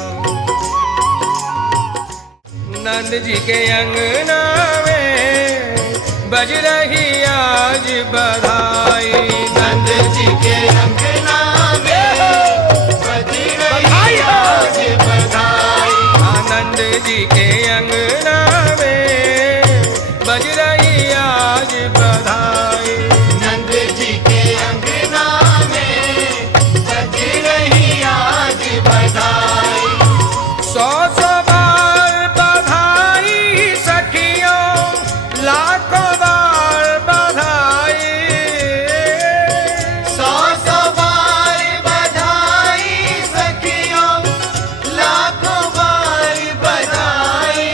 नंद जी के अंगना में बज रही आज बधाई, नंद जी के अंगना में बज रही आज बधाई, आनंद जी के अंगना में बज रही आज बधाई, नंद जी के अंगना में बज रही आज बधाई, सौ सौ बार बधाई सखियों, लाखों बार बधाई, सौ सौ बार बधाई सखियों, लाखों बार बधाई,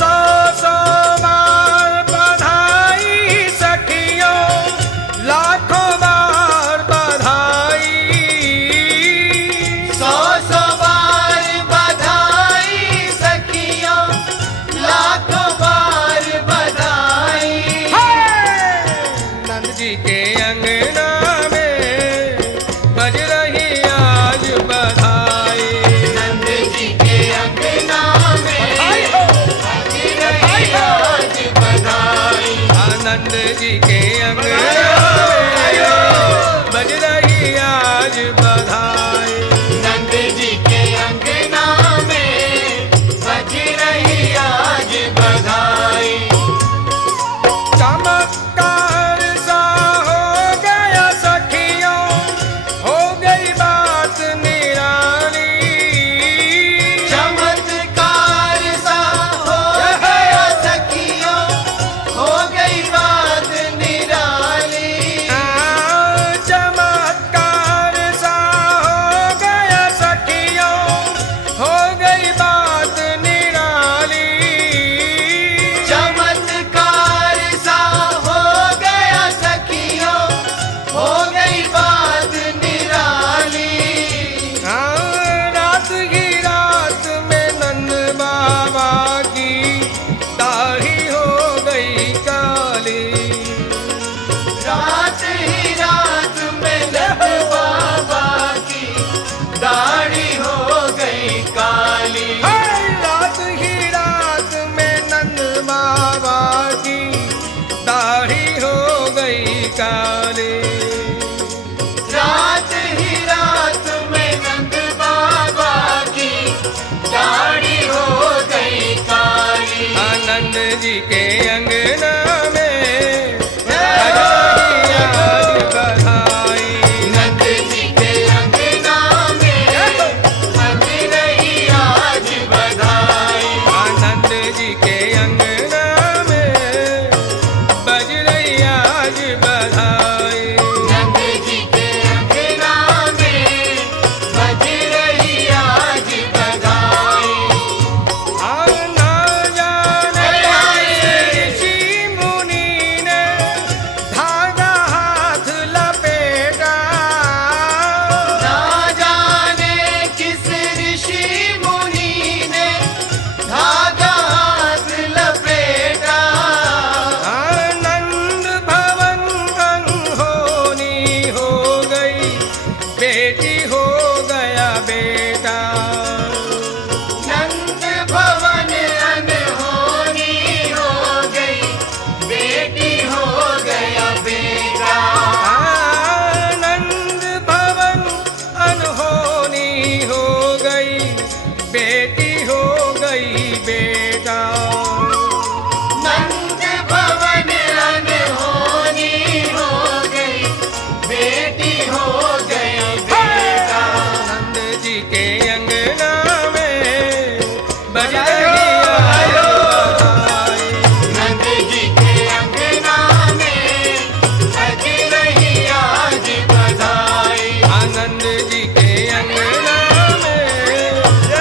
सौ सौ बार बधाई सखियों, लाखों बार बधाई, सौ सौ बार बधाई सखियों, लाखों बार बधाई, नंद जी के अंगना में बज रही आज बधाई, नंद जी के अंगना में बधाई हो, बज रही आज बधाई, आनंद जी के अंगना में काले। रात ही रात में नंद बाबा की दाढ़ी हो गई काली। आनंद जी के अंगना में बज रही आज बधाई। नंद जी के अंगना में बज रही आज बधाई। आनंद जी के अंगना में बज रही आज बधाई। नंद जी के अंगना में बज रही आज बधाई। ना जाने ऋषि मुनि ने धागा हाथ लपेटा। ना जाने किस ऋषि मुनि ने धागा हाथ लपेटा। आनंद भवन अनहोनी हो गई, बेटी हो गया बेटा। नंद भवन अनहोनी हो गई, बेटी हो गया बेटा। आनंद भवन अनहोनी हो गई, बेटी हो गई बेटा। नंद भवन अनहोनी हो गई, बेटी हो गई बेटा। आनंद जी के अंगना में बज रही आज बधाई। नंद जी के अंगना में बज रही आज बधाई। आनंद जी के अंगना में बज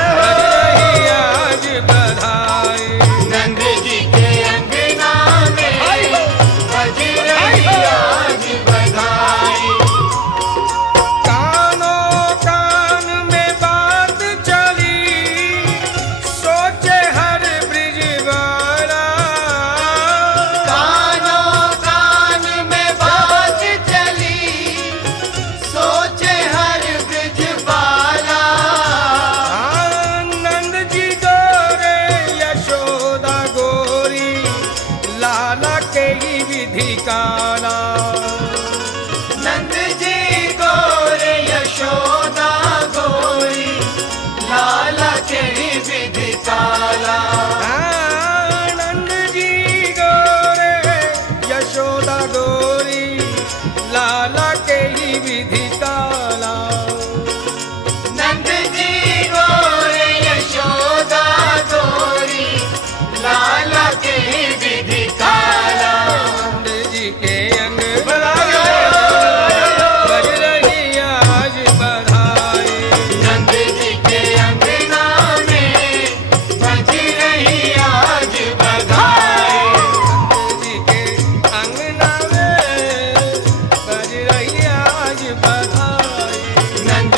रही आज बधाई। नंद जी के अंगना में बज रही आज बधाई। कानों कान में बात चली, सोचे हर ब्रिज वाला। कानों कान में बात चली, सोचे हर ब्रिज बाला। आनंद जी गोरे यशोदा गोरी, लाला के ही विधि काला। नंद जी गोरे यशोदा गोरी, लाला के विधि काला। आनंद जी गोरे यशोदा गोरी, लाला के ही विधि काला। नंद जी गोरे यशोदा गोरी, लाला के विधि काला। आनंद जी के अंगना बज रही आज बधाई। नंद जी के अंगना में बज रही आज बधाई। आनंद जी के अंगना में बज रही आज बधाई। नंद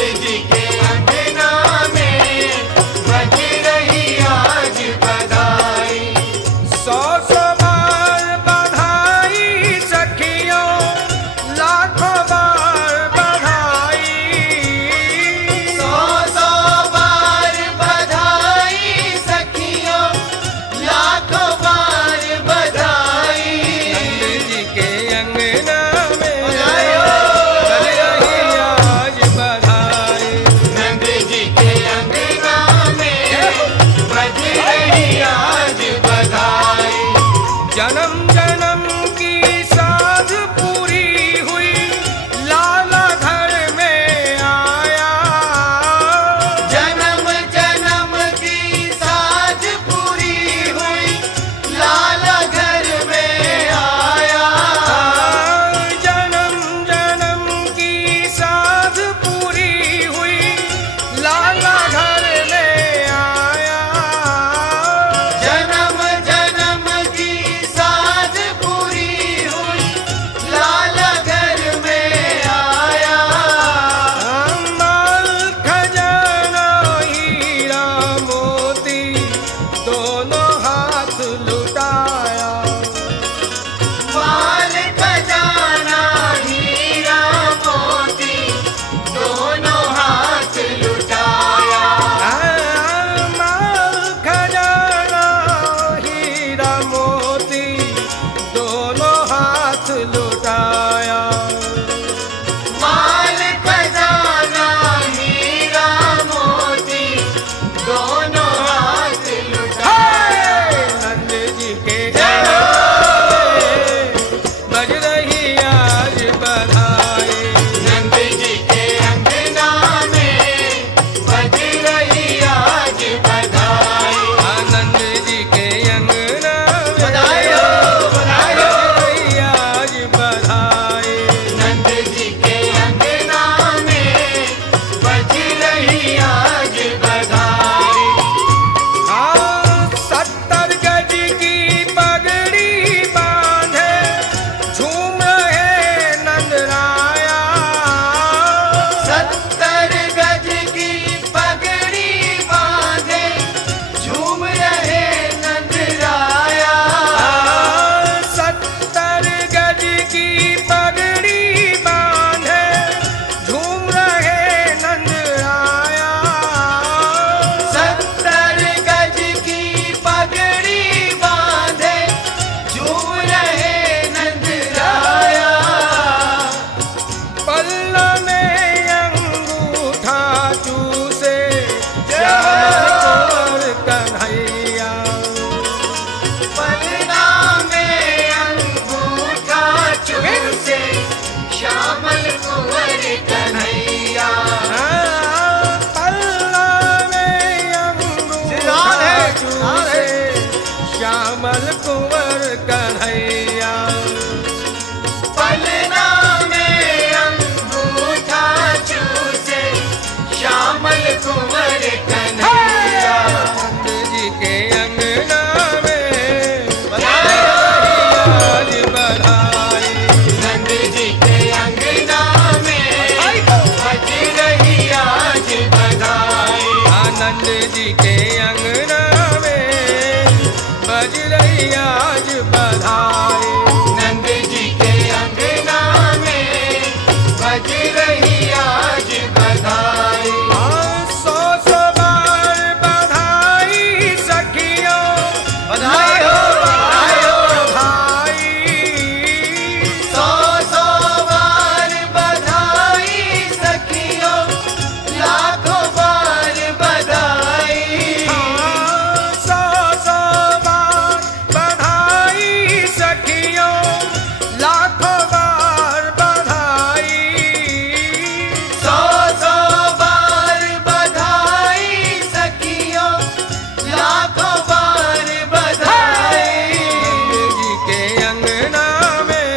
श्यामल कुंवर कन्हैया। पल्ला में अंगूठा चूसे श्यामल कुंवर कन्हैया। पलना में अंगूठा चूसे श्यामल कुंवर कन्हैया। नंद जी के अंगना में आज बधाई। नंद जी के अंगना में बज रही आज बधाई। आनंद जी के अंगना में बज रही आज बधाई। नंद जी के अंगना में बज रही आज बधाई। सौ सौ बार बधाई सखियों, बधाई हो बधाई। सौ सौ बार बधाई सखियों, लाखों बार बधाई। सौ सौ बार बधाई सखियों, लाखों बार बधाई। सौ सौ बार बधाई सखियों, लाखों बार बधाई। जी के अंगना में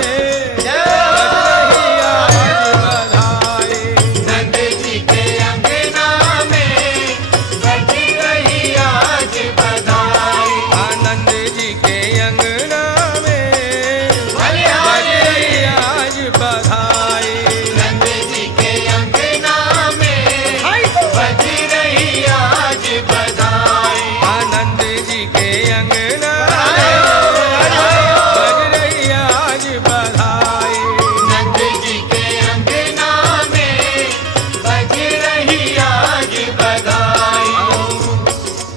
जय बज रही आज बधाई। नंद जी के अंगना में बज रही आज बधाई। आनंद जी के अंगना में भले बज आज रही आज बधाई। नंद जी के अंगना में बज रही आज बधाई। आनंद जी के अंगना में बज रही आज बधाई। नंद जी के अंगना में बज रही आज बधाई।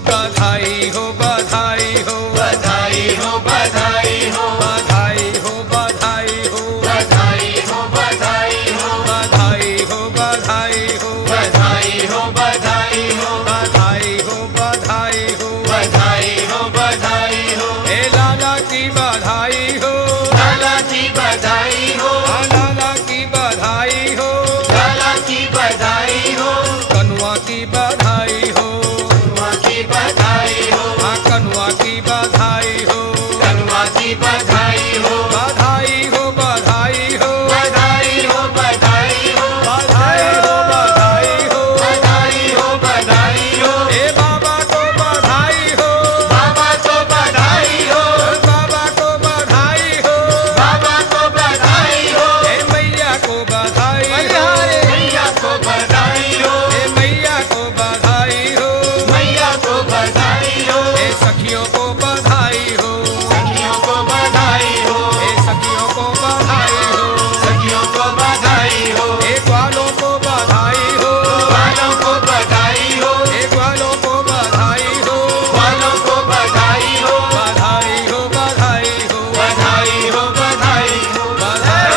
बधाई हो बधाई हो बधाई हो बधाई हो बधाई हो बधाई हो बधाई हो बधाई हो बधाई हो बधाई हो बधाई हो बधाई हो बधाई हो बधाई हो बधाई हो बधाई हो हे लाला की बधाई हो लाला की बधाई हो लाला की बधाई हो लाला की बधाई हो कनुआ की बधाई हो कनुआ की बधाई हो कनुआ की बधाई हो कनुआ की बधाई हो बधाई हो बधाई हो बधाई हो बधाई हो बधाई हो बधाई हो बधाई हो बधाई हो हे बाबा को बधाई हो बाबा को बधाई हो बाबा को बधाई हो बाबा को बधाई हो हे मैया को बधाई हो मैया को बधाई हो हे मैया को बधाई हो मैया को बधाई हो हे सखियों को बधाई हो सखियों को बधाई हो हे सखियों को बधाई हो सखियों को बधाई हो हे ग्वालों को बधाई हो वालों को बधाई हो हे ग्वालों को बधाई हो वालों को बधाई हो बधाई हो बधाई हो बधाई हो बधाई हो बधाई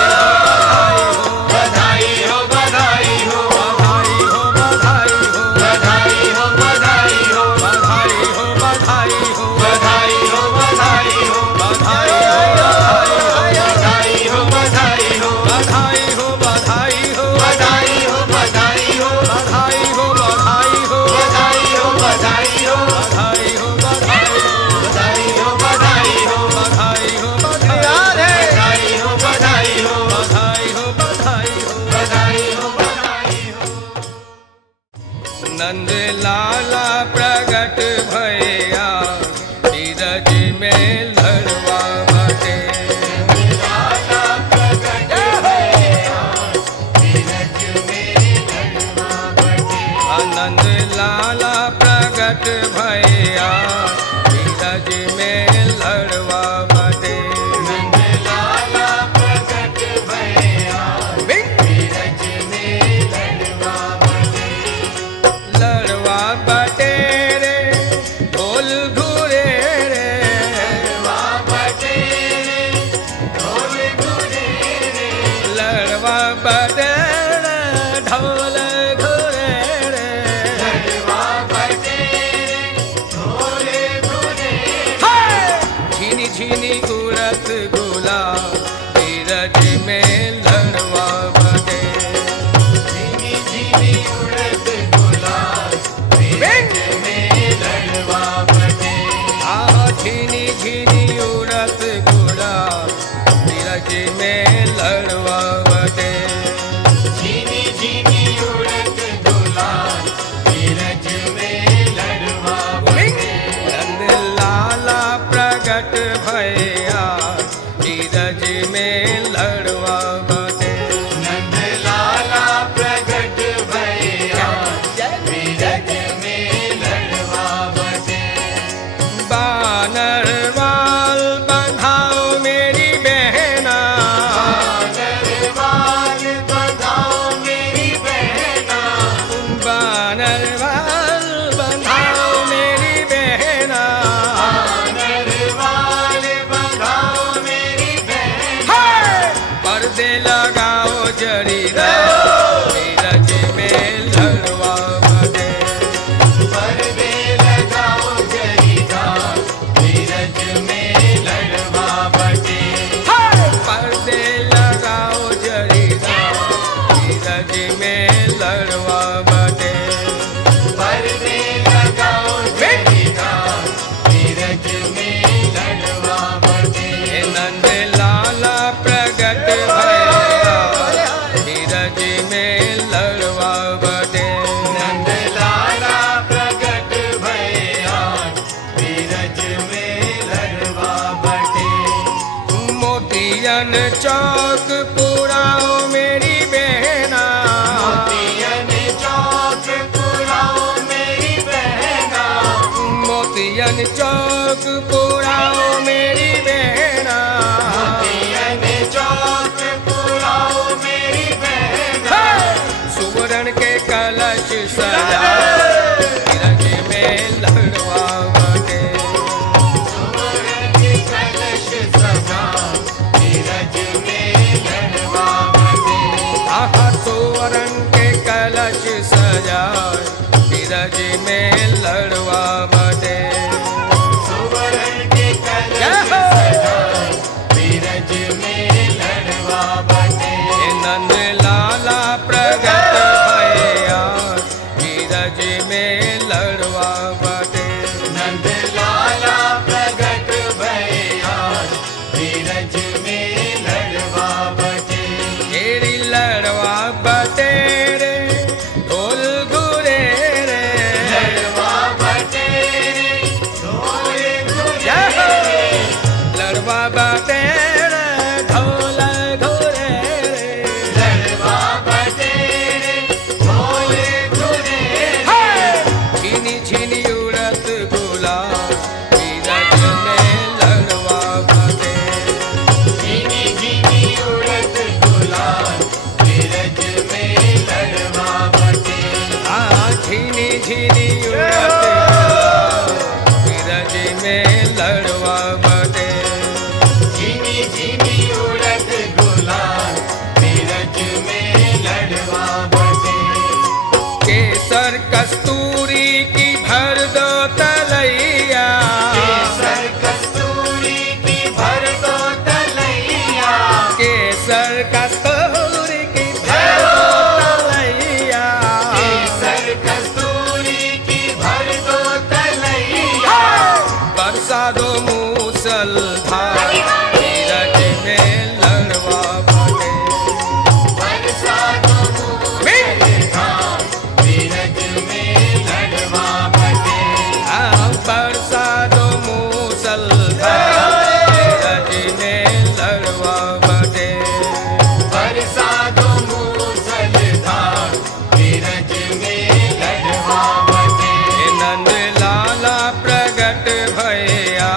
हो बधाई हो बधाई हो बधाई हो बधाई हो बधाई हो बधाई हो बधाई हो बधाई हो बधाई हो बधाई बधाई हो हो बधाई हो बधाई हो बधाई हो बधाई हो बधाई हो बधाई हो बधाई हो बधाई हो बधाई हो बधाई हो बधाई हो बधाई हो बधाई बधाई हो हो बधाई हो बधाई हो बधाई बधाई हो हो बधाई हो बधाई हो बधाई हो नंद लाला प्रगट भैया धीरज में लड़वा बटे लाला प्रगट भैया धीरज में लड़वा बटे। आनंद लाला प्रगट भैया धीरज में लड़वा बटे नंद लाला प्रगट भैया धीरज में लड़वा बटे। लड़वा बटे रे ढोल घूरे रे लड़वा बटे ढोल घुरे रे। लड़वा बटे रे ढोल घूरे रे लड़वा बटे ढोल घुरे झीनी झीनी उड़त गुला धीरज में लड़वा सुवर्ण के कलश सजाए बीरज में लड़वा बटे। सुवर्ण के कलश सजाए बीरज में लड़वा बटे। नंद लाला प्रगट भया बीरज में लड़वा बटे। नंद लाला प्रगट भया बीरज में लड़वा बटे। तेरी लड़वा बटे रे ढोल घुरे रे। लड़वा बटे रे ढोल घुरे रे। लड़वा बटे रे ढोल घुरे रे। लड़वा बटे रे ढोल घुरे रे। छीनी छीनी उड़त गुलाल बीरज में लड़वा बटे। झिनी झिनी उड़त गुलाल बीरज में लड़वा बटे। झीनी झीनी उड़त गुलाल बीरज में लड़वा बटे। झिनी झिनी उड़त गुलाल बीरज में लड़वा बटे। केसर कस्तूरी की भर दो तलैया। केसर कस्तूरी की भर दो तलैया। केसर कस्तूरी की भर दो तलैया। केसर कस्तूरी की भर दो तलैया। बरसा दो मूसलधार बीरज में लड़वा बटे। बरसा दो मूसलधार बीरज में लड़वा बटे। बरसा दो मूसलधार बीरज में लड़वा बटे। बरसा दो मूसलधार बीरज में लड़वा बटे। नंद लाला प्रगट भया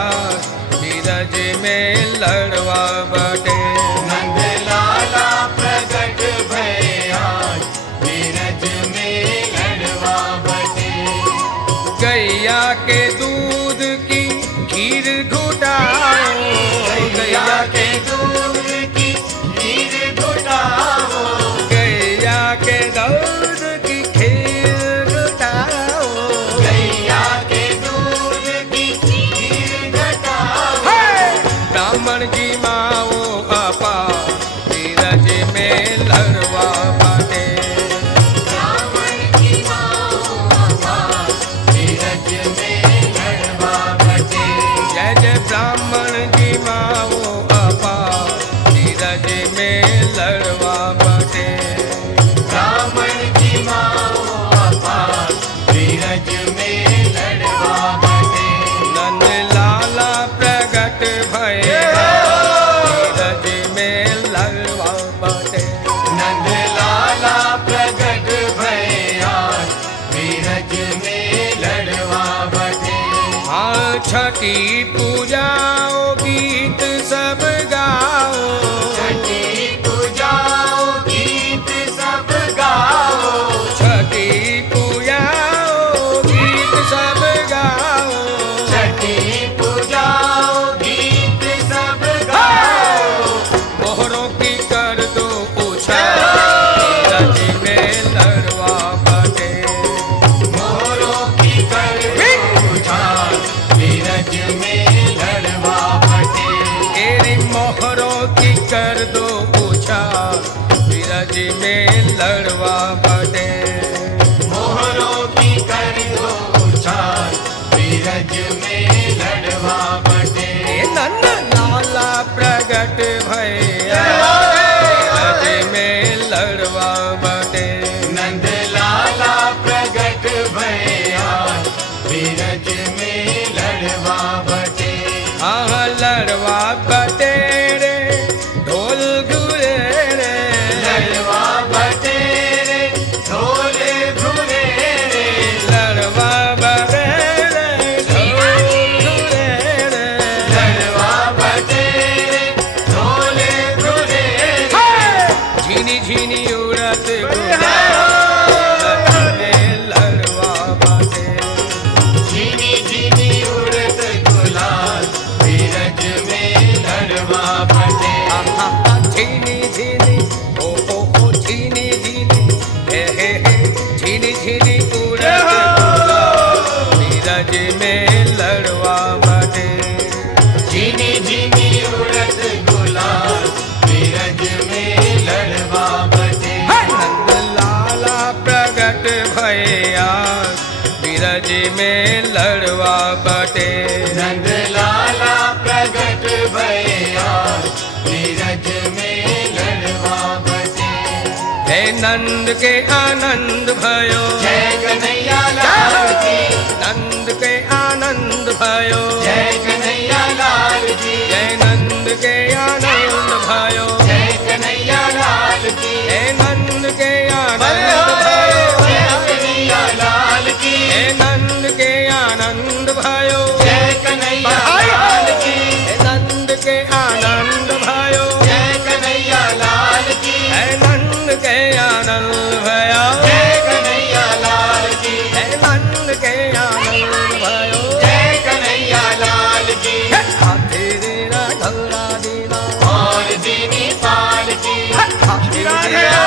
बीरज में लड़वा बटे। नंद लाला प्रगट भया बीरज में लड़वा बटे। गैया के दूध की खीर घुटाओ। गैया के दूध की खीर घुटाओ। गैया के दूध की खीर घुटाओ। गैया के दूध की खीर घटाओ। ब्राह्मण जी माओ अपा बीरज में लड़वा बटे। ब्राह्मण की माओ अपा बीरज में लड़वा बटे। जय जय ब्राह्मण जी माओ अपा बीरज में लड़वा बटे। ब्राह्मण की माओ अपा बीरज में लड़वा बटे। नंद लाला प्रगट भया बीरज में लड़वा बटे। नंद लाला प्रगट भया बीरज में लड़वा बटे। हाँ छठी पूजाओ गीत सब गाओ। छठी पूजाओ गीत सब गाओ। छठी पूजाओ गीत सब गाओ। छठी पूजाओ गीत सब गाओ। मोहरों की कर दो उछाल बीरज में लड़वा बटे। मोरों की कर दो उछाल बीरज में लड़वा बटे। तेरी मोहरों की कर दो उछाल बीरज में लड़वा बटे। मोहरों की कर दो उछाल बीरज में लड़वा बटे। नंद लाला प्रगट भया बीरज में लड़वा बटे। नंद लाला प्रगट भया बीरज में लड़वा बटे। हाँ लड़वा बटे रे ढोल घुरे रे। लड़वा बटे रे ढोल घुरे रे। लड़वा बटे रे ढोल घुरे रे। लड़वा बटे रे ढोल घुरे रे। झीनी झीनी उड़त गुलाल में लड़वा बटे। झिनी झिनी उड़त गुलाल बीरज में लड़वा बटे। झीनी झीनी ओ झीनी झीनी लड़वा बटे। नंद लाला प्रगट भया ब्रज में लड़वा बटे। हे नंद के आनंद भयो, जय कन्हैया लाल की, नंद के आनंद भयो, जय कन्हैया लाल की, जय नंद के आनंद भयो, जय कन्हैया लाल की, हे नंद के आनंद भयो, जय कन्हैया लाल की, हे नंद के आनंद भयो, जय कन्हैया लाल की, हे नंद के आनंद भयो, जय कन्हैया लाल की, हे नंद के आनंद भयो, जय कन्हैया लाल की, हे नंद के आनंद भयो, जय कन्हैया लाल की। हाथी दीना घोड़ा दीना, और दीनी पाल की, हाथी दीना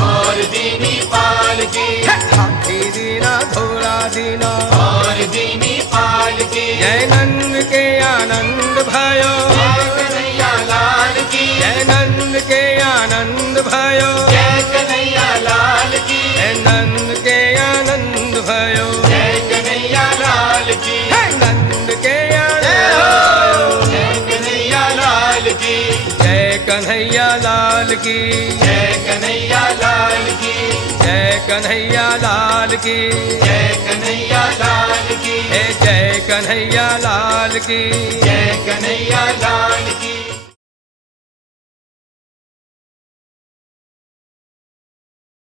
और दीनी पाल की, हाथी दीना घोड़ा दीना, और दीनी पाल की, जय नंद के आनंद भयो, जय कन्हैया लाल की, जय नंद के आनंद भयो, जय कन्हैया लाल की, जय नंद के आनंद भयो, जय कन्हैया लाल की, हे नंद के आनंद भयो, जय कन्हैया लाल की, जय कन्हैया लाल की, जय कन्हैया लाल की, जय कन्हैया लाल की, जय कन्हैया लाल की, हे जय कन्हैया लाल की। जय कन्हैया लाल की।